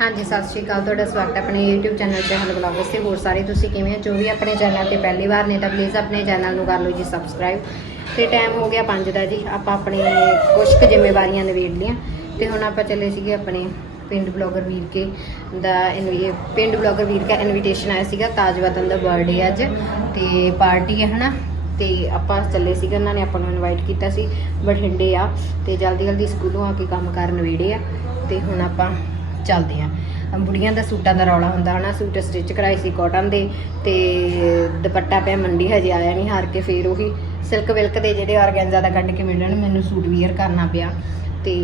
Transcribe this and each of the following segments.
ਹਾਂਜੀ, ਸਤਿ ਸ਼੍ਰੀ ਅਕਾਲ। ਤੁਹਾਡਾ ਸਵਾਗਤ ਹੈ ਆਪਣੇ YouTube ਚੈਨਲ ਤੇ ਹਲ ਬਲੌਗਸ ਤੇ। ਹੋਰ ਸਾਰੇ ਤੁਸੀਂ ਕਿਵੇਂ ਹੋ? ਜੋ ਵੀ ਆਪਣੇ ਚੈਨਲ ਤੇ ਪਹਿਲੀ ਵਾਰ ਨੇ ਤਾਂ ਪਲੀਜ਼ ਆਪਣੇ ਚੈਨਲ ਨੂੰ ਕਰ ਲਓ ਜੀ ਸਬਸਕ੍ਰਾਈਬ ਤੇ ਟਾਈਮ ਹੋ ਗਿਆ 5 ਦਾ ਜੀ। ਆਪਾਂ ਆਪਣੇ ਕੁਝ ਕੁ ਜ਼ਿੰਮੇਵਾਰੀਆਂ ਨਿਬੇੜ ਲਈਆਂ। ਤੇ ਹੁਣ ਆਪਾਂ ਚੱਲੇ ਸੀਗੇ ਆਪਣੇ ਪਿੰਡ ਬਲੌਗਰ ਵੀਰ ਕੇ ਦਾ ਇਨਵੀ- ਪਿੰਡ ਬਲੌਗਰ ਵੀਰ ਦਾ ਇਨਵੀਟੇਸ਼ਨ ਆਇਆ ਸੀਗਾ ਤਾਜ ਵਤਨ ਦਾ ਬਰਥਡੇ ਅੱਜ। ਤੇ ਪਾਰਟੀ ਹੈ, ਹਨਾ? ਤੇ ਆਪਾਂ ਚੱਲੇ ਸੀਗੇ, ਉਹਨਾਂ ਨੇ ਆਪਾਂ ਨੂੰ ਇਨਵਾਈਟ ਕੀਤਾ ਸੀ। ਬਠਿੰਡੇ ਆ। ਤੇ ਜਲਦੀ ਜਲਦੀ ਸਕੂਲੋਂ ਆ ਕੇ ਕੰਮ ਕਰਨ ਨਵੇੜੇ ਆ। ਤੇ ਹੁਣ ਆਪਾਂ ਚੱਲਦੇ ਆ ਬੁੜੀਆਂ ਦਾ ਸੂਟਾਂ ਦਾ ਰੌਲਾ ਹੁੰਦਾ, ਹਨਾ, ਸੂਟ ਸਟਿਚ ਕਰਾਏ ਸੀ ਕਾਟਨ ਦੇ ਤੇ ਦੁਪੱਟਾ ਪਿਆ, ਮੰਡੀ ਹਜੇ ਆਇਆ ਨਹੀਂ ਹਾਰ ਕੇ ਫੇਰ ਉਹੀ ਸਿਲਕ ਵਿਲਕ ਦੇ ਜਿਹੜੇ ਆਰਗੈਂਜ਼ਾ ਦਾ ਕੱਢ ਕੇ ਮਿਲਣ, ਮੈਨੂੰ ਸੂਟ ਵੀਅਰ ਕਰਨਾ ਪਿਆ। ਤੇ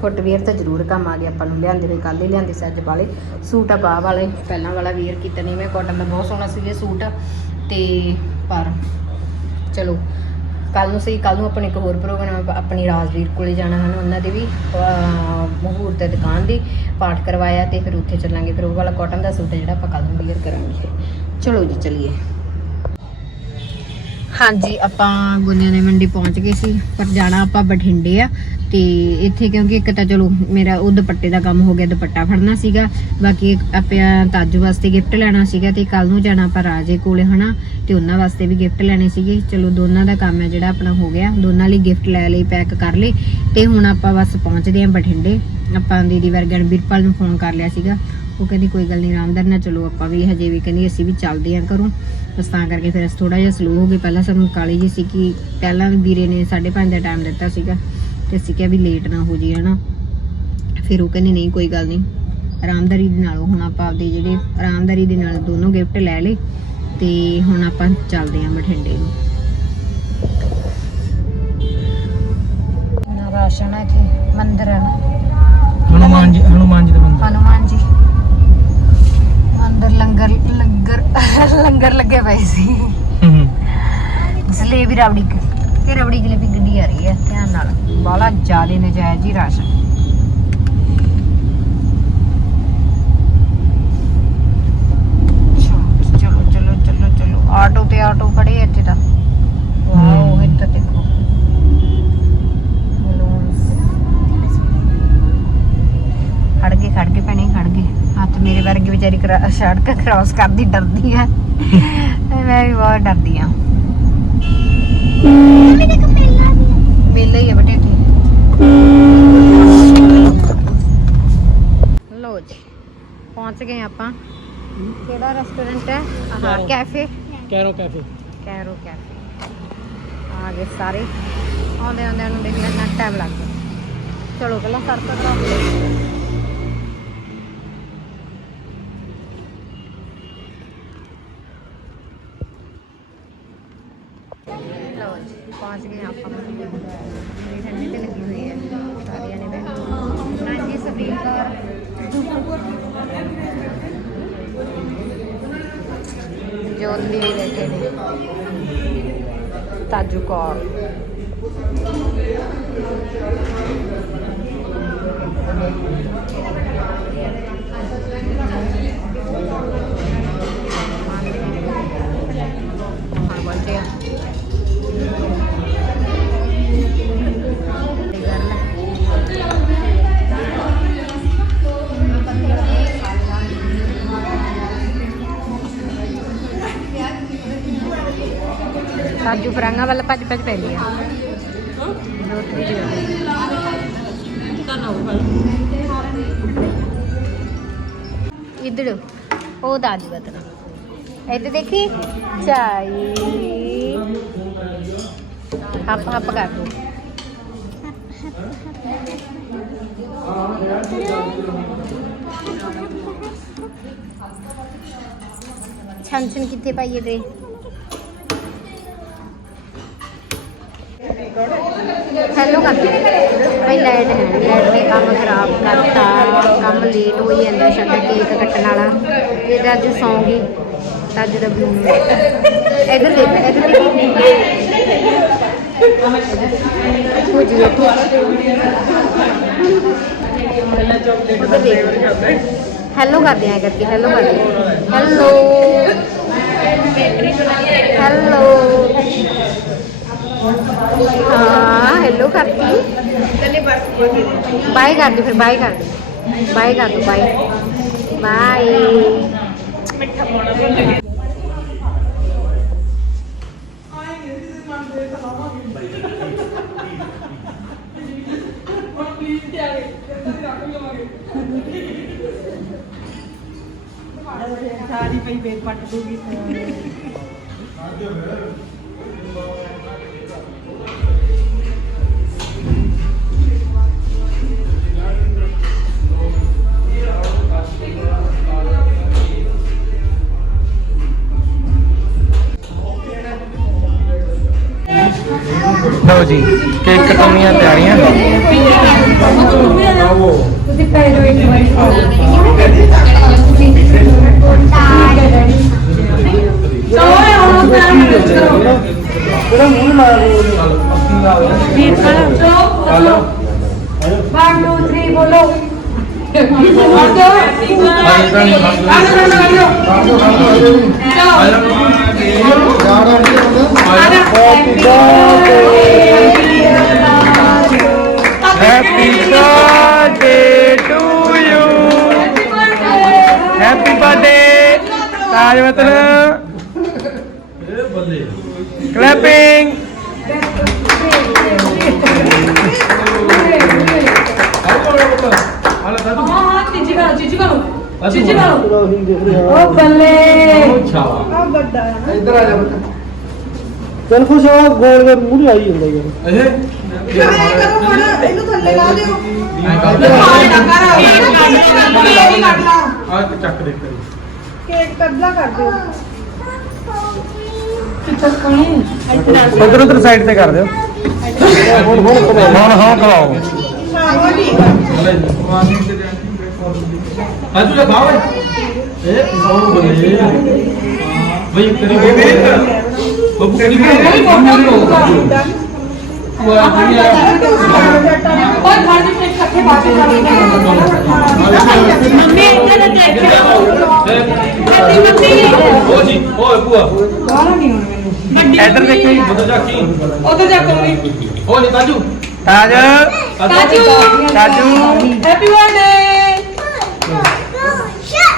ਫੁੱਟ ਵੀਅਰ ਤਾਂ ਜ਼ਰੂਰ ਕੰਮ ਆ ਗਿਆ ਆਪਾਂ ਨੂੰ ਲਿਆਂਦੇ ਨੇ ਕੱਲ੍ਹ ਹੀ ਲਿਆਂਦੇ ਸੀ ਅੱਜ ਵਾਲੇ। ਸੂਟ ਆ ਬਾਹ ਵਾਲੇ, ਪਹਿਲਾਂ ਵਾਲਾ ਵੀਅਰ ਕੀਤਾ ਨਹੀਂ ਮੈਂ ਕਾਟਨ ਦਾ ਬਹੁਤ ਸੋਹਣਾ ਸੀ ਇਹ ਸੂਟ। ਤੇ ਪਰ ਚਲੋ ਕੱਲ ਨੂੰ ਸਹੀ ਕੱਲ ਨੂੰ ਆਪਣੇ ਇੱਕ ਹੋਰ ਪ੍ਰੋਗਰਾਮ ਆਪਣੀ ਰਾਜਵੀਰ ਕੋਲੇ ਜਾਣਾ ਹਨ ਉਹਨਾਂ ਦੇ ਵੀ ਅਹ, ਮੁਹੂਰਤ ਦੁਕਾਨ ਦੀ ਪਾਠ ਕਰਵਾਇਆ ਤੇ ਫਿਰ ਉੱਥੇ ਚੱਲਾਂਗੇ ਫਿਰ ਉਹ ਵਾਲਾ ਕਾਟਨ ਦਾ ਸੂਟ ਹੈ ਜਿਹੜਾ ਆਪਾਂ ਕੱਲ ਨੂੰ ਵੀਅਰ ਕਰਾਂਗੇ। ਚਲੋ ਜੀ ਚਲੀਏ। ਹਾਂਜੀ, ਆਪਾਂ ਗੁੰਨਿਆਂ ਦੀ ਮੰਡੀ ਪਹੁੰਚ ਗਏ ਸੀ, ਪਰ ਜਾਣਾ ਆਪਾਂ ਬਠਿੰਡੇ ਆ, ਤੇ ਇੱਥੇ ਕਿਉਂਕਿ ਇੱਕ ਤਾਂ ਚਲੋ ਮੇਰਾ ਉਹ ਦੁਪੱਟੇ ਦਾ ਕੰਮ ਹੋ ਗਿਆ, ਦੁਪੱਟਾ ਫੜਨਾ ਸੀਗਾ, ਬਾਕੀ ਆਪਾਂ ਤਾਜੂ ਵਾਸਤੇ ਗਿਫਟ ਲੈਣਾ ਸੀਗਾ, ਤੇ ਕੱਲ ਨੂੰ ਜਾਣਾ ਆਪਾਂ ਰਾਜੇ ਕੋਲੇ, ਹਨਾ, ਤੇ ਉਹਨਾਂ ਵਾਸਤੇ ਵੀ ਗਿਫਟ ਲੈਣੇ ਸੀਗੇ। ਚਲੋ ਦੋਨਾਂ ਦਾ ਕੰਮ ਹੈ ਜਿਹੜਾ ਆਪਣਾ ਹੋ ਗਿਆ, ਦੋਨਾਂ ਲਈ ਗਿਫਟ ਲੈ ਲਈ ਪੈਕ ਕਰ ਲਈ, ਤੇ ਹੁਣ ਆਪਾਂ ਬਸ ਪਹੁੰਚਦੇ ਆਂ ਬਠਿੰਡੇ। ਆਪਾਂ ਦੀਦੀ ਵਰਗਣ ਵੀਰਪਾਲ ਨੂੰ ਫੋਨ ਕਰ ਲਿਆ ਸੀਗਾ। ਉਹ ਕਹਿੰਦੀ ਕੋਈ ਗੱਲ ਨਹੀਂ ਆਰਾਮਦਾਰ ਨਾਲ ਚਲੋ ਆਪਾਂ ਵੀ ਹਜੇ ਵੀ ਕਹਿੰਦੀ ਅਸੀਂ ਵੀ ਚੱਲਦੇ ਆਂ ਘਰੋਂ। ਬਸ ਤਾਂ ਕਰਕੇ ਫਿਰ ਅਸੀਂ ਥੋੜਾ ਜਿਹਾ ਸਲੋ ਹੋ ਗਏ। ਪਹਿਲਾਂ ਸਾਨੂੰ ਕਾਲੀ ਜੀ ਸੀ ਕਿ ਪਹਿਲਾਂ ਵੀਰੇ ਨੇ 5:30 ਦਾ ਟਾਈਮ ਦਿੱਤਾ ਸੀਗਾ ਤੇ ਅਸੀਂ ਕਿਹਾ ਵੀ ਲੇਟ ਨਾ ਹੋ ਜੀ ਹਨਾ? ਫਿਰ ਉਹ ਕਹਿੰਦੀ ਨਹੀਂ ਕੋਈ ਗੱਲ ਨਹੀਂ ਆਰਾਮਦਾਰੀ ਦੇ ਨਾਲ ਹੁਣ ਆਪਾਂ ਆਪਦੇ ਜਿਹੜੇ ਆਰਾਮਦਾਰੀ ਦੇ ਨਾਲ ਦੋਨੋਂ ਗਿਫਟ ਲੈ ਲਏ ਤੇ ਹੁਣ ਆਪਾਂ ਚੱਲਦੇ ਆਂ ਬਠਿੰਡੇ ਨੂੰ। ਨਾ ਰਾਸ਼ਨ ਹੈ ਇੱਥੇ ਮੰਦਿਰ ਹੈ ਹਨੂਮਾਨ ਜੀ ਹਨੂਮਾਨ ਜੀ ਦਾ ਮੰਦਿਰ। ਹਨੂਮਾਨ ਜੀ। ਅੰਦਰ ਲੰਗਰ ਲੰਗਰ ਲੰਗਰ ਲੱਗੇ ਪਏ ਸੀ। ਜਲੇਬੀ ਰਬੜੀ ਤੇ ਰਬੜੀ ਜਲੇਬੀ ਗੱਡੀ ਆ ਰਹੀ ਹੈ ਧਿਆਨ ਨਾਲ। ਬਾਲਾ ਜ਼ਿਆਦੇ ਨਜਾਇਜ਼ ਹੀ ਰਾਸ਼ਨ ਚਲੋ ਚਲੋ ਚਲੋ ਚਲੋ ਚਲੋ। ਆਟੋ ਤੇ ਆਟੋ ਖੜੇ ਇੱਥੇ ਤਾਂ। ਵਾਓ ਇੱਥੇ ਦੇਖੋ। ਖੜ ਗਏ ਖੜ ਗਏ ਭੈਣੇ ਖੜ ਗਏ। ਹੱਥ ਮੇਰੇ ਵਰਗੀ ਵਿਚਾਰੀ ਸੜਕ ਕ੍ਰਾਸ ਕਰਦੀ ਡਰਦੀ ਆ। ਤੇ ਮੈਂ ਵੀ ਬਹੁਤ ਡਰਦੀ ਆ। ਮੇਲਾ ਹੀ ਆ ਬਟੇ ਲੋ ਜੀ ਪਹੁੰਚ ਗਏ ਆਪਾਂ। ਕਿਹੜਾ ਰੈਸਟੋਰੈਂਟ ਹੈ? ਆਹ। Cafe Cairo cafe Cairo cafe ਆ ਗਏ ਸਾਰੇ। ਆਉਂਦੇ ਆਉਂਦੇ ਨੂੰ ਦੇਖ ਲੈਣਾ ਟਾਈਮ ਲੱਗ ਗਿਆ। ਚਲੋ ਪਹਿਲਾਂ ਸਰ ਕਰਦਾ ਜੋਤ ਦੀ ਵੀ ਬੈਠੇ ਨੇ ਤਾਜੂ ਤਾਜੂ ਫਰਾਂਗਾ ਵੱਲ ਭੱਜ ਭੱਜ ਪੈਂਦੀ ਆ ਰੋਟੀ ਦੀ ਇਧਰ ਉਹ ਦਾਦੀ ਬਤਨਾ ਇੱਧਰ ਦੇਖੀ, ਚਾਈ। ਹੱਪ ਹੱਪ ਕਰ ਦੋ। ਛਣ ਕਿੱਥੇ ਪਾਈਏ ਤੇ ਹੈਲੋ ਕਰਦੇ ਭਾਈ ਲਾਈਟ ਹੈ ਲਾਈਟ ਨੇ ਕੰਮ ਖਰਾਬ ਕਰਤਾ, ਕੰਮ ਲੇਟ ਹੋਈ ਜਾਂਦਾ ਸਾਡਾ ਕੇਕ ਕੱਟਣ ਵਾਲਾ। ਇਹ ਤਾਂ ਅੱਜ ਸੌਂਗੀ ਤਾਂ ਅੱਜ ਦਾ ਬਲੂਨ ਇਧਰ ਦੇਖ ਇਧਰ ਦੇਖ। ਹੋ ਜੀ ਹੈਲੋ ਕਰਦੇ ਆ ਕਰਕੇ। ਹੈਲੋ ਕਰਦੇ ਹੈਲੋ ਹੈਲੋ ਹਾਂ ਹੈਲੋ ਕਰਤੀ ਬਾਏ ਕਰ ਦੇ ਫਿਰ ਬਾਏ ਕਰ ਦੇ ਬਾਏ ਕਰ ਦੋ ਬਾਏ ਬਾਏ ਸਾਰੀ ਪਈ ਬੇਲ ਪੱਟ ਦੂਗੀ ਜੀ ਕੇਕ ਕਟਾਉਣੀਆਂ ਤਿਆਰੀਆਂ ਤੁਸੀਂ ਦਿਓ ਇੱਕ ਵਾਰੀ ਚੋਏ ਹੁਣ ਟਾਈਮ ਕਰੋ ਵੀਰ ਚਲੋ ਚਲੋ 1 2 3 ਬੋਲੋ happy birthday to you happy birthday ਤਾਜ ਵਤਨ ਚਲ ਖੁਸ਼ ਹੋ ਗੋਲ ਦੇ ਮੂੰਹ ਆਈ ਜਾਂਦਾ ਯਾਰ। ਆ ਚੱਕ ਦੇ ਉਧਰ ਉਧਰ ਸਾਈਡ ਤੇ ਕਰ ਦਿਓ। ਹੁਣ ਹੁਣ ਹਾਂ ਖਲਾਓ ਆਜੂ ਲੈ ਬਾਵਾ ਇਹ? ਸੌ ਬਣੇ। ਬਈ ਕਰੀ ਬੱਬੂ। ਕਰੀ ਮੰਮੀ ਇੱਧਰ ਦੇਖਿਓ ਉਹ ਜੀ ਓਏ ਭੂਆ। ਗਾਣਾ ਨਹੀਂ ਹੁਣ ਮੈਨੂੰ। ਇੱਧਰ ਦੇਖੀ ਉਧਰ ਜਾ ਕੀ ਉਧਰ ਜਾ ਕੋਣੀ ਉਹ ਨਹੀਂ ਕਾਜੂ ਤਾਜ। ਕਾਜੂ ਕਾਜੂ ਹੈਪੀ ਬਰਥਡੇ ਤੁਸੀਂ ਦੇ ਦਿਓ ਇੱਧਰ ਮੈਂ ਦੇ ਦਿਓ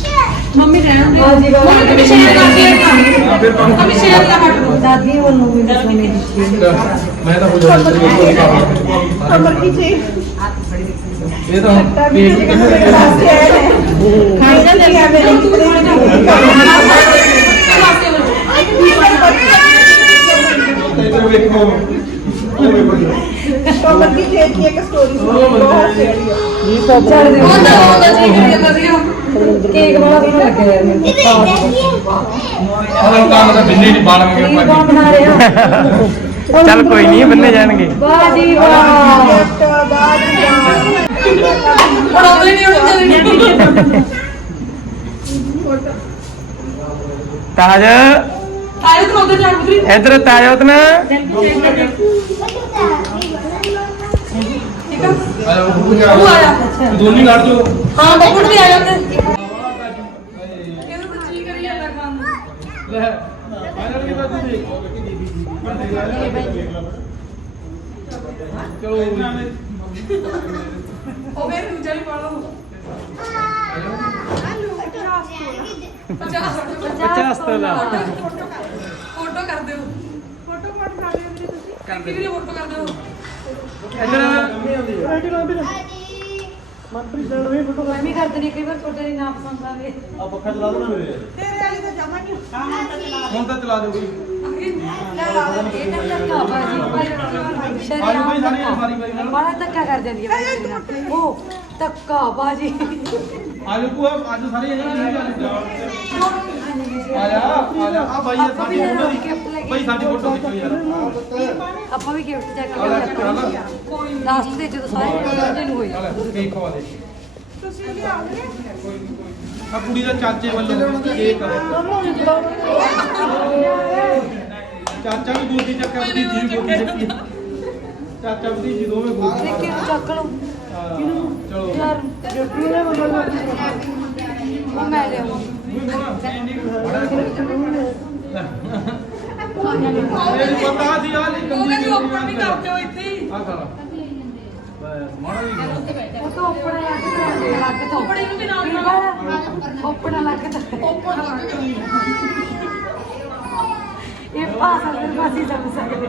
ਮੰਮੀ ਰਹਿਣ ਦੇ ਮੰਮੀ ਕਮੀ ਸ਼ੇਅਰ ਕਰ ਦੇ ਕਮੀ ਸ਼ੇਅਰ ਦਾ ਕੱਟ ਦੋ ਦਾਦੀ ਉਹ ਨੂੰ ਵੀ ਸੁਣੇ ਮੈਂ ਤਾਂ ਹੋ ਜਾਣਾ ਕਮਰ ਕੀ ਚੀਜ਼ ਇਹ ਤਾਂ ਕੇਕ ਖਾਈ ਜਾਂਦੇ ਆ ਮੇਰੇ ਇੱਧਰ ਵੇਖੋ ਕਮਰ ਕੀ ਚੀਜ਼ ਦੀ ਇੱਕ ਸਟੋਰੀ ਸੁਣੀ ਬਹੁਤ ਪਿਆਰੀ ਆ ਉਹਦਾ ਉਹਦਾ ਜੀ ਕਿੰਨਾ ਸੀਗਾ ਕੇਕ ਵਾਲਾ ਵੀ ਕੰਮ ਤਾਂ ਬਿੰਨੇ ਨਹੀਂ ਬਣਾ ਰਿਹਾ ਚੱਲ ਕੋਈ ਨਹੀਂ ਬੰਨੇ ਜਾਣਗੇ। ਵਾਹ ਜੀ ਵਾਹ ਨਹੀਂ ਤਾਜ ਤਾਂ ਉਧਰ ਜਾ ਕੇ ਇੱਧਰ ਤਾਜ ਉਤਨਾ ਉਹ ਆਇਆ ਦੋਨੀ ਲੜ ਜੋ ਹਾਂ ਬੱਕੜ ਵੀ ਆ ਜਾਂਦੇ ਇਹਨੂੰ ਤਾਂ ਜੀ ਕਰੀ ਜਾਂਦਾ ਕੰਮ ਲੈ ਫਾਈਨਲ ਕਿਦਾਂ ਤੁਸੀਂ ਚਲੋ ਹੋ ਗਏ ਦੂਜਾ ਵੀ ਪਾਲੋ 50 50 ਤੋਲਾ ਫੋਟੋ ਕਰ ਦਿਓ ਫੋਟੋ ਕੋਡ ਕਰ ਦਿਓ ਤੁਸੀਂ ਕਰ ਦਿਓ ਫੋਟੋ ਕਰ ਦਿਓ ਇੱਧਰ ਮੈਂ ਵੀ ਕਰ ਦਿੰਦੀ ਕਈ ਵਾਰ ਛੋਟੇ ਦੀ ਨਾ ਪਸੰਦ ਆਵੇ ਤੇਰੇ ਵਾਲੀ ਤਾਂ ਜਮਾ ਨਹੀਂ ਹੁਣ ਤਾਂ ਚਲਾ ਦਿਓ ਬਾਜੀ ਆਜੋ ਬਈ ਸਾਰੀ ਅਲਮਾਰੀ ਵਾਰੀ ਨਾਲ। ਬੜਾ ਧੱਕਾ ਕਰ ਜਾਂਦੀ ਹੈ। ਉਹ ਧੱਕਾ ਬਾਜੀ। ਆਜੋ ਭੂਆ ਆਜੋ ਸਾਰੇ ਇਹ ਆ ਜਾ ਆ ਜਾ ਆ ਬਾਈ ਇਹ ਸਾਡੀ ਫੋਟੋ ਦੀ ਬਾਈ ਸਾਡੀ ਫੋਟੋ ਖਿੱਚੋ ਯਾਰ ਆਪਾਂ ਵੀ ਗਿਫਟ ਚੈੱਕ ਕਰਾਂਗੇ ਕੋਈ ਲਾਸਟ ਤੇ ਜਦੋਂ ਸਾਰੇ ਨੂੰ ਲੈ। ਕੇਕ ਖਵਾ ਦੇ। ਤੁਸੀਂ ਲਿਆਓਗੇ? ਆ ਕੁੜੀ ਦਾ ਚਾਚੇ ਵੱਲੋਂ ਕੇਕ ਚਾਚਾ ਵੀ ਗੋਦੀ ਚੱਕਿਆ ਭਤੀਜੀ ਵੀ ਗੋਦੀ ਚੱਕੀ ਚਾਚਾ ਭਤੀਜੀ ਦੋਵੇਂ ਗੋਦੀ ਨੂੰ ਚੱਕ ਲਓ। ਚਲੋ। ਯਾਰ ਜੱਟੂ ਨੇ ਮੰਗਲ ਉਹ ਮੈਂ ਲਿਆਉਂਗੀ ਇਹ ਪਤਾ ਸੀ ਆ ਕਹਿੰਦੀ ਓਪਨ ਵੀ ਕਰ ਦਿਓ ਇੱਥੇ ਹੀ ਆ ਖਾ ਬਸ ਮਾੜਾ ਵੀ ਗਿਆ ਉਹ ਤਾਂ ਓਪਨ ਲੱਗ ਤੋਂ ਓਪਨ ਨੂੰ ਵੀ ਨਾਲ ਓਪਨ ਲੱਗ ਤੋਂ ਓਪਨ ਇਹ ਪਾਸਾ ਫਿਰ ਬਾਸੀ ਸਮਝ ਸਕਦੇ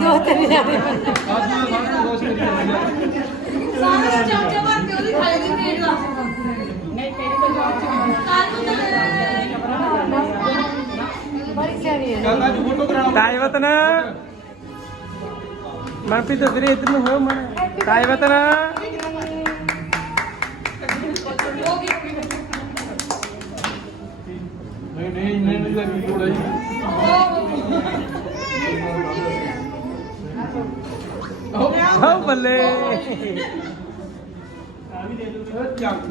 ਦੋ ਤਿੰਨ ਜਾਣੇ ਅੱਜ ਮੈਂ ਸਾਨੂੰ ਦੋਸਤ ਕਰੀ ਜਾਂਦੀ ਆ ਸਾਰੇ ਚਮਚੇ ਭਰ ਕੇ ਉਹਦੀ ਖਾਈ ਦੀ ਪਲੇਟ ਲਾ ਨਹੀਂ ਤੇਰੀ ਕੋਈ ਬੜੀ ਸਿਆਣੀ ਹੈ ਕਹਿੰਦਾ ਜੀ ਫੋਟੋ ਕਰਾਉਣਾ ਤਾਏ ਮਨਪ੍ਰੀਤ ਤੇਰੇ ਇਧਰ ਨੂੰ ਹੋ ਮਨ ਤਾਏ ਵਤਨ ਨਹੀਂ ਨਹੀਂ ਨਹੀਂ ਨਹੀਂ ਲੱਗੀ ਥੋੜਾ ਜੀ ਹੋ ਬੱਲੇ। ਚੱਕ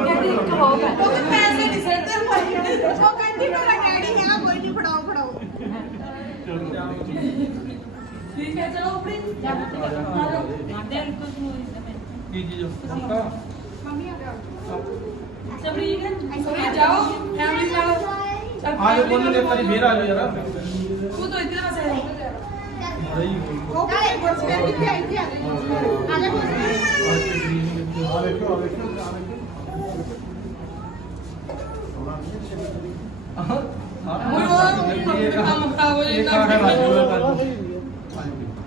ਕਹਿੰਦੀ ਇੱਕ ਬਹੁਤ ਹੈ ਪੈਸੇ ਨਹੀਂ ਸਿੱਧੇ ਪਾਈ ਉਹ ਕਹਿੰਦੀ ਮੇਰਾ ਡੈਡੀ ਹੈਗਾ ਕੋਈ ਨਹੀਂ ਫੜਾਓ ਫੜਾਓ ਠੀਕ ਹੈ। ਚਲੋ ਆਪਣੀ ਕੀ ਚੀਜ਼ ਪੱਕਾ ਸਬਰੀਨ ਸਬਰੀਨ ਜਾਓ ਫੈਮਿਲੀ ਨਾਲ। ਚੱਲ ਆ ਜਾਓ ਬੋਲਣ ਦੇ ਵਾਰੀ ਫੇਰ ਆ ਜਾਓ ਯਾਰ ਤੂੰ ਤਾਂ ਇੱਧਰ ਵਸੇ ਨਹੀਂ ਉਹ ਕਹਿੰਦੀ ਗੁਰਸਵੇਰ ਕਿੱਥੇ ਆਈ ਥੀ ਆ ਜਾ ਆ ਵੇਖੋ ਆ ਵੇਖੋ ਓਏ ਓਏ ਕੰਮ ਖਰਾਬ ਹੋ ਜਾਂਦਾ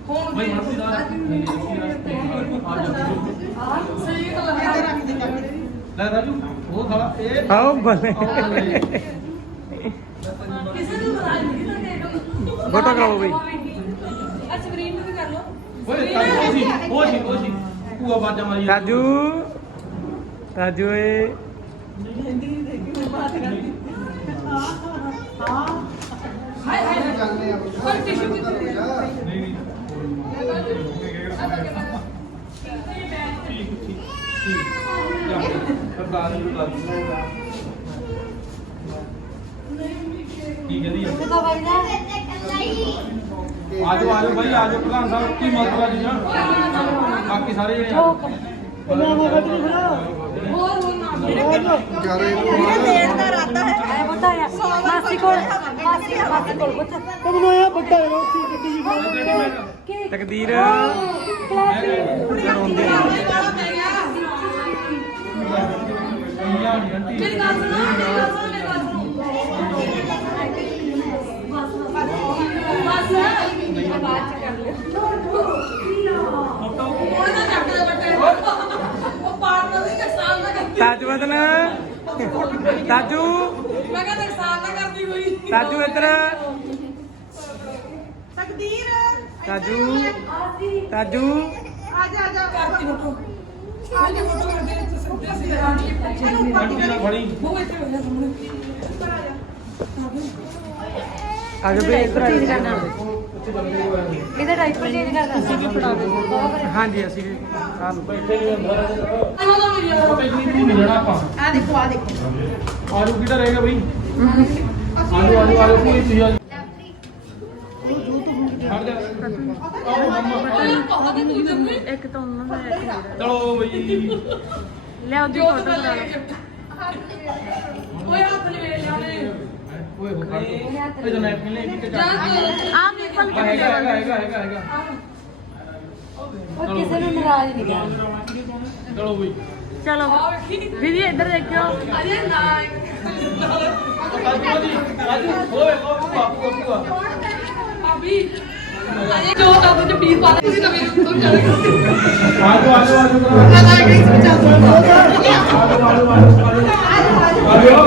ਹੁਣ ਵੀ ਸਹੀ ਗੱਲ ਹੈ ਲੈ ਰਾਜੂ ਉਹ ਖਾਲਾ ਇਹ ਹੋ ਬੱਲੇ ਕਿਸੇ ਨੂੰ ਬੁਲਾਈ ਨਹੀਂ ਨਾ ਦੇਖੋ ਫੋਟੋ ਕਰਾਓ ਬਈ। ਆ ਸਬਰੀਨ ਕਰ ਲਓ ਓਏ ਉਹ ਸੀ ਉਹ ਸੀ ਉਹ ਸੀ ਭੂਆ ਬਾਜਾ ਮਾਰੀ ਰਾਜੂ। ਰਾਜੂ ਏ ਹਾਏ ਹਾਏ ਕੋਈ ਟਿਸ਼ੂ ਕਿੱਥੇ ਨਹੀਂ ਨਹੀਂ ਠੀਕ ਠੀਕ ਠੀਕ ਸਰਦਾਰ ਜੀ ਬੁਲਾ ਕੀ ਕਹਿੰਦੀ ਆ ਆਜੋ ਆਜੋ ਭਾਈ ਆਜੋ ਪ੍ਰਧਾਨ ਸਾਹਿਬ ਕੀ ਮਤਲਬ ਜੀ ਨਾ ਬਾਕੀ ਸਾਰੇ ਜਿਹੜੇ ਆ ਹੋਰ ਹੋਰ ਨਾ ਮੇਰਾ ਦੇਣ ਦਾ ਇਰਾਦਾ ਹੈ ਤਕਦੀਰ। ਰੋਂਦੇ ਮੇਰੀ ਗੱਲ ਸੁਣੋ ਮੇਰੀ ਗੱਲ ਸੁਣੋ ਮੇਰੀ ਗੱਲ ਸੁਣੋ ਬਸ ਬਾਅਦ ਚ ਕਰ ਲਿਓ ਉਹ ਨਾ ਚੱਕ ਦੇ ਬੱਟੇ ਉਹ ਪਾਰਟਨਰ ਦੀ ਨੁਕਸਾਨ ਨਾ ਕਰਦੀ ਤਾਜੂ। ਵਤਨ ਤਾਜੂ ਮੈਂ ਕਹਿੰਦਾ ਨਾ ਕਰਦੀ ਤਾਜੂ। ਇੱਧਰ ਤਕਦੀਰ ਤਾਜੂ ਤਾਜੂ। ਆ ਜਾ ਆ ਜਾ। ਕਰਦੀ ਫੋਟੋ ਆ ਜਾ। ਫੋਟੋ ਕਰਦੇ ਵਿੱਚ ਸਿੱਧੇ ਸਿੱਧੇ ਆ ਕੇ ਪਿੱਛੇ ਆਂਟੀ ਨਾਲ ਫੜੀ। ਉਹ ਇੱਥੇ ਹੋ ਜਾ ਸਾਹਮਣੇ। ਆਜੋ ਬਈ ਇੱਧਰ ਚੇਂਜ ਕਰਨਾ ਇਹਦਾ ਡਾਈਪਰ ਚੇਂਜ ਕਰਨਾ। ਤੁਸੀਂ ਵੀ ਫੜਾ ਦਿਓ। ਹਾਂਜੀ ਅਸੀਂ ਵੀ ਪਤਾ ਹੀ। ਨਹੀਂ ਆਪਾਂ ਆ ਦੇਖੋ ਆ ਦੇਖੋ। ਆਲੂ ਕਿਹੜਾ ਰਹੇਗਾ ਬਈ? ਆਲੂ ਆਲੂ ਆਲੂ ਪੂਰੀ ਤੁਸੀਂ ਆਲੂ ਇੱਕ ਤਾਂ ਉਹਨਾਂ ਦਾ ਇੱਕ ਚਲੋ ਬਈ। ਲੈ ਉਹਦੀ ਫੋਟੋ ਕਰਾ ਲਓ। ਓਏ ਹੱਥ ਲਵੇ ਲਿਆਉਣੇ। ਓਏ ਹੋ ਖੜ ਇਹ ਤਾਂ ਨੈਟ ਮਿਲੇ ਕਿ। ਜਾਂ ਆ ਮੇਰੇ ਕੋਲ ਹੈਗਾ ਹੈਗਾ ਹੈਗਾ ਹੈਗਾ। ਹੈਗਾ ਉਹ ਕਿਸੇ ਨੂੰ ਨਾਰਾਜ਼ ਨਹੀਂ ਕਰਨਾ ਚਲੋ ਬਈ। ਚਲੋ। ਦੀਦੀ ਇੱਧਰ ਦੇਖਿਓ। ਅਰੇ ਨਾ। ਭਾਬੀ ਅਰੇ ਜੋ ਕਾਬੂ ਚ ਪੀਸ ਪਾ ਦੇ ਤੁਸੀਂ ਤਾਂ ਮੇਰੇ ਤੋਂ ਚਲੇ ਗਏ। ਆਜੋ ਆਜੋ ਆਜੋ ਤਾਂ ਇੱਕ ਇਸ ਵਿੱਚ ਆਜੋ ਆਜੋ ਆਜੋ ਆਜੋ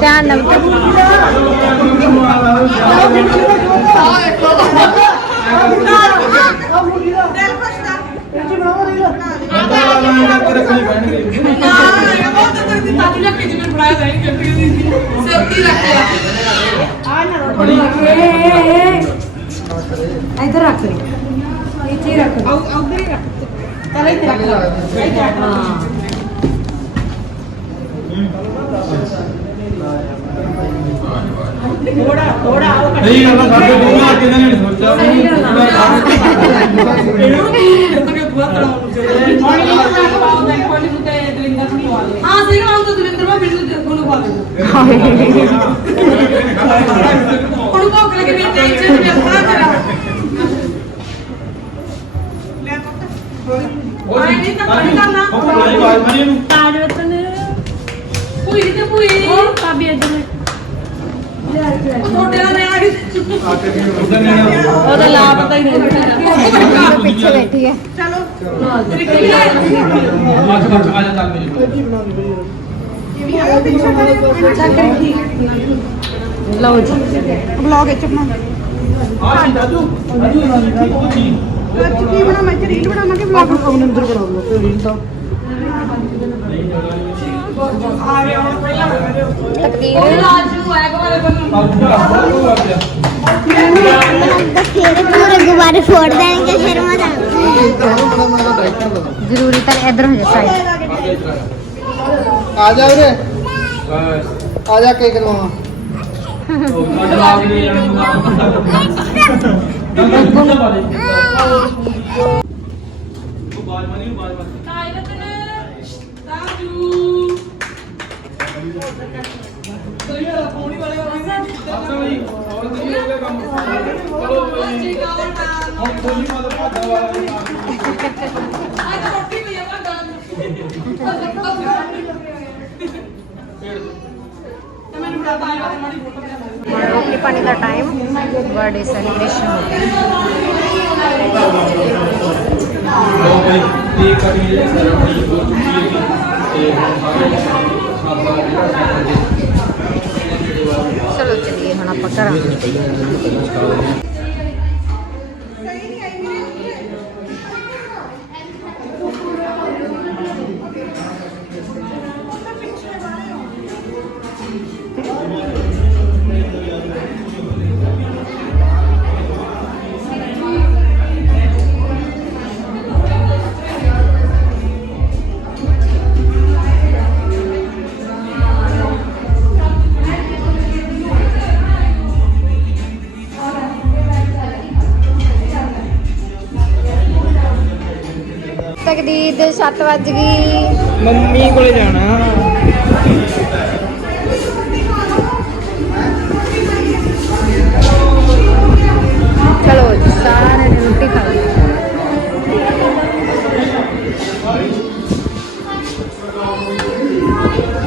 ਧਿਆਨ ਨਾਲ ਦਿਲ ਇੱਧਰ ਰੱਖ ਲਈ ਇੱਥੇ ਹੀ ਰੱਖ ਆਉ ਆਉ ਹੀ ਰੱਖ ਪਹਿਲਾਂ ਇੱਥੇ ਰੱਖ ਲਾ ਹਾਂ ਥੋੜਾ ਥੋੜਾ ਉਹ ਨਹੀਂ ਆਪਾਂ ਸਾਡੇ ਕੋਲ ਕਿਹਨਾਂ ਨੇ ਸੋਚਿਆ ਸਹੀ ਗੱਲ ਆ। ਇਹਨੂੰ ਉਹ ਉਹ ਉਹਦਾ ਲਾਭ ਪਤਾ ਹੀ ਨਹੀਂ ਪਿੱਛੇ ਬੈਠੀ ਹੈ। ਚਲੋ ਬਸ ਬਸ ਆ ਜਾ ਚੱਲ ਮੇਰੇ ਲਓ ਜੀ ਵਲੌਗ ਵਿੱਚ ਬਣਾ ਆ ਜੀ ਦਾਦੂ ਦਾਦੂ ਉਹ ਜੀ ਅੱਜ ਕੀ ਬਣਾਵਾਂ ਅੱਜ ਰੀਲ ਬਣਾਵਾਂਗੇ ਵਲੌਗ ਉਹਨੇ ਅੰਦਰ ਬਣਾ ਲਓ ਰੀਲ ਤਾਂ ਤਕਦੀਰ। ਰਾਜੂ ਆਇਆ ਕੋਲੇ ਬੰਨੂ ਤੇਰੇ ਪੂਰੇ ਗੁਬਾਰੇ ਫੋੜ ਜ਼ਰੂਰੀ ਤਾਂ ਇਧਰ ਹੋ ਜਾ ਸਾਈਡ ਆ ਜਾ ਵੀਰੇ ਬਸ ਆ ਜਾ ਕੇਕ ਲਵਾਵਾਂ ਭਾਂਡਾ ਤੇ ਮੈਨੂੰ ਬੜਾ ਪਾਣੀ ਵਾਲੀ ਮਾੜੀ ਫੋਟੋ ਬਣਾ ਹੁਣ ਰੋਟੀ ਪਾਣੀ ਦਾ 7 ਵੱਜ ਗਈ। ਮੰਮੀ ਕੋਲੇ ਜਾਣਾ। ਚਲੋ ਜੀ ਸਾਰਿਆਂ ਨੇ ਰੋਟੀ ਖਾ ਲਈ।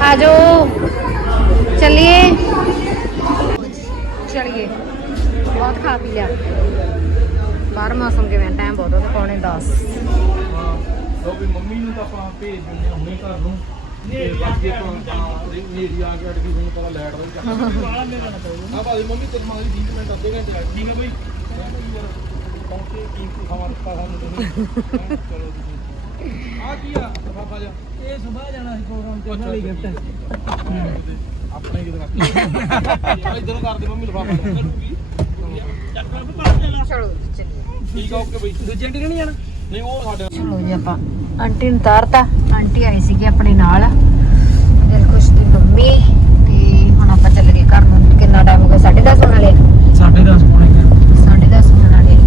ਆ ਜਾਓ। ਚਲਿਏ। ਚਲਿਏ। ਬਹੁਤ ਖਾ ਪੀ ਲਿਆ। ਬਾਹਰ ਮੌਸਮ ਕਿਵੇਂ ਟਾਈਮ ਬਹੁਤ ਹੋ ਗਿਆ ਪੌਣੇ 10 ਲੋ ਵੀ ਮੰਮੀ ਨੂੰ ਤਾਂ ਆਪਾਂ ਭੇਜ ਦਿੰਦੇ ਹਾਂ ਹੁਣੇ ਘਰ ਨੂੰ। ਤੇ ਬਾਕੀ ਆਪਾਂ ਮੇਰੀ ਆ ਕੇ ਅੜ ਗਈ ਮੈਨੂੰ ਪਤਾ ਲੈਟ ਦਾ ਹਾਂ ਭਾਈ ਮੰਮੀ ਤੇਰੀ ਮਾਂ ਦੀ 20 ਮਿੰਟ ਅੱਧੇ ਘੰਟੇ ਲੱਗ ਠੀਕ ਹੈ ਬਈ। ਪਹੁੰਚੇ ਕੀਮਤੀ ਸਮਾਂ ਦਿੱਤਾ ਸਾਨੂੰ ਤੁਸੀਂ ਚਲੋ ਜੀ ਆ ਕੀ ਆ? ਬਾਬਾ ਜੀ। ਇਹ ਸਵੇਰ ਜਾਣਾ ਸੀ ਪ੍ਰੋਗਰਾਮ ਤੇ ਅੱਛਾ, ਨਾਲ ਹੀ ਅੱਛਾ। ਗਿਫਟ ਆਪਣੇ ਕਿਤੇ ਰੱਖ ਇਧਰੋਂ ਕਰ ਦੇ ਮੰਮੀ ਲਫਾਫਾ ਚਲੋ ਜੀ ਚਲਿਏ ਠੀਕ ਆ ਓਕੇ ਬਈ। ਦੂਜੀ ਆਂਟੀ ਨਹੀਂ ਜਾਣਾ ਨਹੀਂ ਉਹ ਸਾਡੇ ਚਲੋ ਜੀ ਆਪਾਂ ਆਂਟੀ ਨੂੰ ਤਾਰਤਾ। ਆਂਟੀ ਆਈ ਸੀਗੀ ਆਪਣੇ ਨਾਲ। ਦਿਲਖੁਸ਼ ਦੀ ਮੰਮੀ ਤੇ ਹੁਣ ਆਪਾਂ ਚੱਲ ਗਏ ਘਰ ਨੂੰ। ਕਿੰਨਾ ਟਾਈਮ ਹੋ ਗਿਆ? 10:30 ਹੋਣ ਵਾਲੇ 10:30 ਪੌਣੇ ਕੁ। 10:30 ਹੋਣ ਵਾਲੇ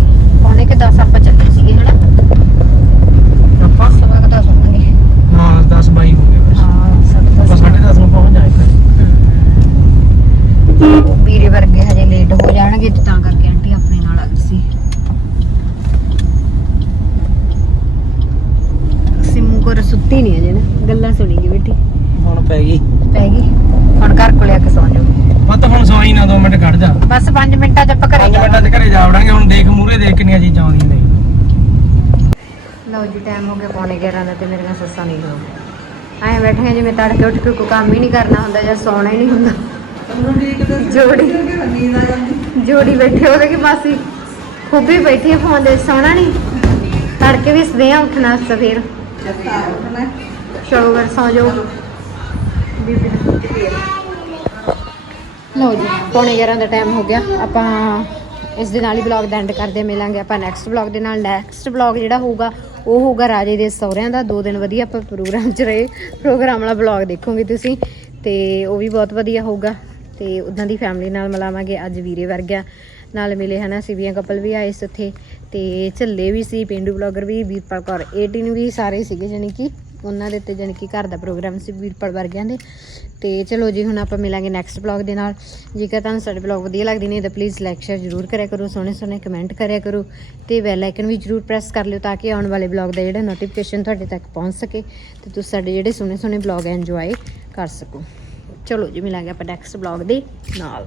ਪੌਣੇ ਕਿ 10 ਆਪਾਂ ਚੱਲੇ ਸੀਗੇ ਹਨਾ? ਆਪਾਂ? ਸਵਾ ਕੁ 10 ਹੋਣਗੇ। ਹਾਂ 10 22 ਹੋ ਗਏ ਬਸ। ਹਾਂ ਸਭ ਆਪਾਂ 10:30 ਨੂੰ ਪਹੁੰਚ ਜਾਏਗਾ ਵੀਰੇ ਵਰਗੇ ਹਜੇ ਲੇਟ ਹੋ ਜਾਣਗੇ ਤੇ ਤਾਂ ਕਰਕੇ ਆਂਟੀ ਆਪਣੇ ਨਾਲ ਆ ਗਈ ਸੀ ਕੋਲ ਸੁੱਤੀ ਨਹੀਂ ਅਜੇ ਨਾ ਗੱਲਾਂ ਸੁਣੀਗੀ ਬੇਟੀ ਹੁਣ ਪੈ ਗਈ। ਪੈ ਗਈ। ਹੁਣ ਘਰ ਕੋਲੇ ਆ ਕੇ ਸੌਂ ਜਾਓ ਮਤ ਹੁਣ ਸਵਾਈ ਨਾ 2 ਮਿੰਟ ਖੜ ਜਾ। ਬਸ 5 ਮਿੰਟਾਂ ਚ ਆਪਾਂ ਘਰੇ 5 ਮਿੰਟਾਂ ਚ ਘਰੇ ਜਾ ਵੜਾਂਗੇ ਹੁਣ ਦੇਖ ਮੂਰੇ ਦੇਖ ਕਿੰਨੀਆਂ ਚੀਜ਼ਾਂ ਆਉਂਦੀਆਂ ਨੇ। ਲਓ ਜੀ ਟਾਈਮ ਹੋ ਗਿਆ ਪੌਣੇ 11 ਦਾ ਤੇ ਮੇਰੀਆਂ ਸੱਸਾਂ ਨਹੀਂ ਹੋ ਐਂ ਬੈਠੀਆਂ ਜਿਵੇਂ ਤੜਕੇ ਉੱਠ ਕੇ ਕੋਈ ਕੰਮ ਹੀ ਨਹੀਂ ਕਰਨਾ ਹੁੰਦਾ ਜਾਂ ਸੌਣਾ ਹੀ ਨਹੀਂ ਹੁੰਦਾ। ਜੋੜੀ ਜੋੜੀ ਬੈਠੇ ਹੋਵੇ ਕਿ ਮਾਸੀ ਖੂਬੀ ਬੈਠੀ ਹੈ ਫੋਨ ਦੇ ਸੌਣਾ ਨਹੀਂ ਤੜਕੇ ਵੀ ਸਦੇ ਆ ਉੱਠਣਾ ਸਵੇਰ। ਚਲੋ ਫਿਰ ਸੌ ਜਾਓ। ਲਓ ਜੀ, ਪੌਣੇ 11 ਦਾ ਟਾਈਮ ਹੋ ਗਿਆ। ਆਪਾਂ ਇਸ ਦੇ ਨਾਲ ਹੀ ਵਲੌਗ ਦਾ ਐਂਡ ਕਰਦੇ ਮਿਲਾਂਗੇ ਆਪਾਂ ਨੈਕਸਟ ਵਲੌਗ ਦੇ ਨਾਲ। ਨੈਕਸਟ ਵਲੌਗ ਜਿਹੜਾ ਹੋਊਗਾ, ਉਹ ਹੋਊਗਾ ਰਾਜੇ ਦੇ ਸਹੁਰਿਆਂ ਦਾ। ਦੋ ਦਿਨ ਵਧੀਆ ਆਪਾਂ ਪ੍ਰੋਗਰਾਮ 'ਚ ਰਹੇ। ਪ੍ਰੋਗਰਾਮ ਵਾਲਾ ਵਲੌਗ ਦੇਖੋਗੇ ਤੁਸੀਂ। ਤੇ ਉਹ ਵੀ ਬਹੁਤ ਵਧੀਆ ਹੋਊਗਾ। ਤੇ ਉਦਾਂ ਦੀ ਫੈਮਿਲੀ ਨਾਲ ਮਿਲਾਵਾਂਗੇ ਅੱਜ ਵੀਰੇ ਵਰਗਿਆ। ਨਾਲ ਮਿਲੇ ਹਨਾ, ਸਿਵੀਆਂ ਕਪਲ ਵੀ ਆਏ ਸੀ ਉੱਥੇ ਤੇ ਝੱਲੇ ਵੀ ਸੀ, ਪਿੰਡੂ ਬਲੌਗਰ ਵੀ, ਵੀਰਪਾਲ ਕੌਰ 18 ਵੀ ਸਾਰੇ ਸੀਗੇ ਜਾਣੀ ਕਿ ਉਹਨਾਂ ਦੇ ਤੇ ਜਾਣੀ ਕਿ ਘਰ ਦਾ ਪ੍ਰੋਗਰਾਮ ਸੀ ਵੀਰਪਾਲ ਵਰਗਿਆਂ ਦੇ। ਤੇ ਚਲੋ ਜੀ, ਹੁਣ ਆਪਾਂ ਮਿਲਾਂਗੇ ਨੈਕਸਟ ਬਲੌਗ ਦੇ ਨਾਲ। ਜੇਕਰ ਤੁਹਾਨੂੰ ਸਾਡੇ ਬਲੌਗ ਵਧੀਆ ਲੱਗਦੇ ਨੇ ਤਾਂ ਪਲੀਜ਼ ਲਾਈਕ ਸ਼ੇਅਰ ਜ਼ਰੂਰ ਕਰਿਆ ਕਰੋ, ਸੋਹਣੇ ਸੋਹਣੇ ਕਮੈਂਟ ਕਰਿਆ ਕਰੋ ਤੇ ਬੈਲ ਆਈਕਨ ਵੀ ਜ਼ਰੂਰ ਪ੍ਰੈਸ ਕਰ ਲਿਓ ਤਾਂ ਕਿ ਆਉਣ ਵਾਲੇ ਬਲੌਗ ਦਾ ਜਿਹੜਾ ਨੋਟੀਫਿਕੇਸ਼ਨ ਤੁਹਾਡੇ ਤੱਕ ਪਹੁੰਚ ਸਕੇ ਤੇ ਤੁਸੀਂ ਸਾਡੇ ਜਿਹੜੇ ਸੋਹਣੇ ਸੋਹਣੇ ਬਲੌਗ ਇੰਜੋਏ ਕਰ ਸਕੋ। ਚਲੋ ਜੀ, ਮਿਲਾਂਗੇ ਆਪਾਂ ਨੈਕਸਟ ਬਲੌਗ ਦੇ ਨਾਲ।